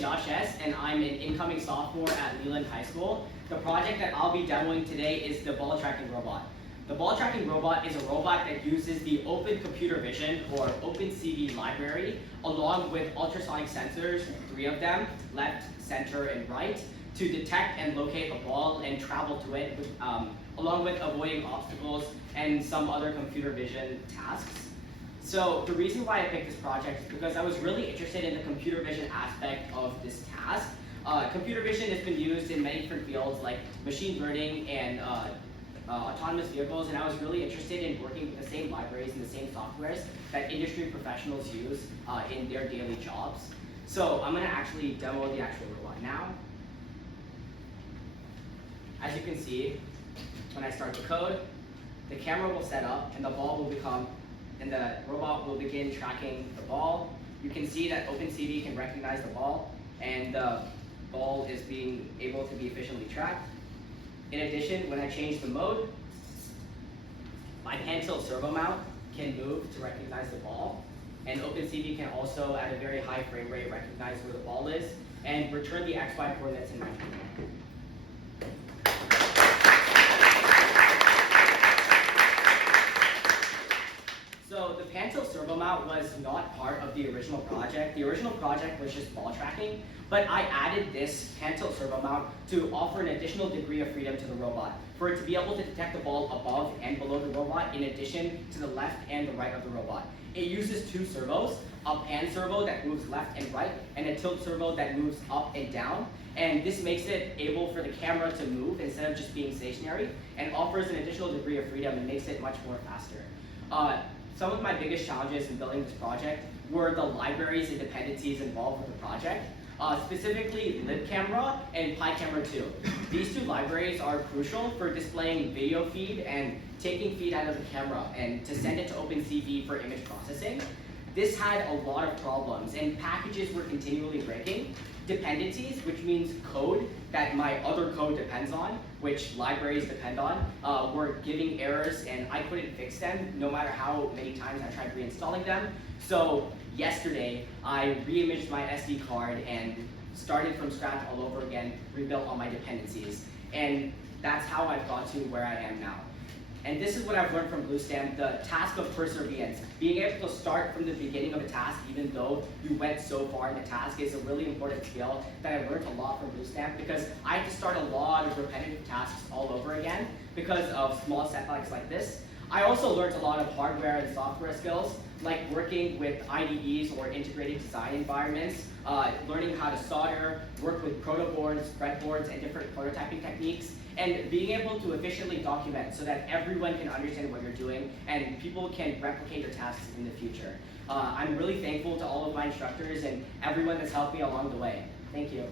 is Yash, and I'm an incoming sophomore at Leland High School. The project that I'll be demoing today is the ball tracking robot. The ball tracking robot is a robot that uses the Open Computer Vision, or OpenCV library, along with ultrasonic sensors, 3 of them, left, center, and right, to detect and locate a ball and travel to it, along with avoiding obstacles and some other computer vision tasks. So the reason why I picked this project is because I was really interested in the computer vision aspect of this task. Computer vision has been used in many different fields like machine learning and autonomous vehicles, and I was really interested in working with the same libraries and the same softwares that industry professionals use in their daily jobs. So I'm going to actually demo the actual robot now. As you can see, when I start the code, the camera will set up and the robot will begin tracking the ball. You can see that OpenCV can recognize the ball, and the ball is being able to be efficiently tracked. In addition, when I change the mode, my hand tilt servo mount can move to recognize the ball, and OpenCV can also, at a very high frame rate, recognize where the ball is and return the XY coordinates in my terminal. So the pan tilt servo mount was not part of the original project. The original project was just ball tracking, but I added this pan tilt servo mount to offer an additional degree of freedom to the robot, for it to be able to detect the ball above and below the robot, in addition to the left and the right of the robot. It uses 2 servos, a pan servo that moves left and right, and a tilt servo that moves up and down. And this makes it able for the camera to move instead of just being stationary, and offers an additional degree of freedom and makes it much more faster. Some of my biggest challenges in building this project were the libraries and dependencies involved with the project, specifically libcamera and PyCamera 2. These 2 libraries are crucial for displaying video feed and taking feed out of the camera and to send it to OpenCV for image processing. This had a lot of problems, and packages were continually breaking. Dependencies, which means code that my other code depends on, which libraries depend on, were giving errors, and I couldn't fix them no matter how many times I tried reinstalling them. So yesterday, I reimaged my SD card and started from scratch all over again, rebuilt all my dependencies. And that's how I've got to where I am now. And this is what I've learned from BlueStamp, the task of perseverance. Being able to start from the beginning of a task, even though you went so far in the task, is a really important skill that I've learned a lot from BlueStamp, because I had to start a lot of repetitive tasks all over again because of small setbacks like this. I also learned a lot of hardware and software skills, like working with IDEs or integrated design environments, learning how to solder, work with protoboards, breadboards, and different prototyping techniques, and being able to efficiently document so that everyone can understand what you're doing and people can replicate your tasks in the future. I'm really thankful to all of my instructors and everyone that's helped me along the way. Thank you.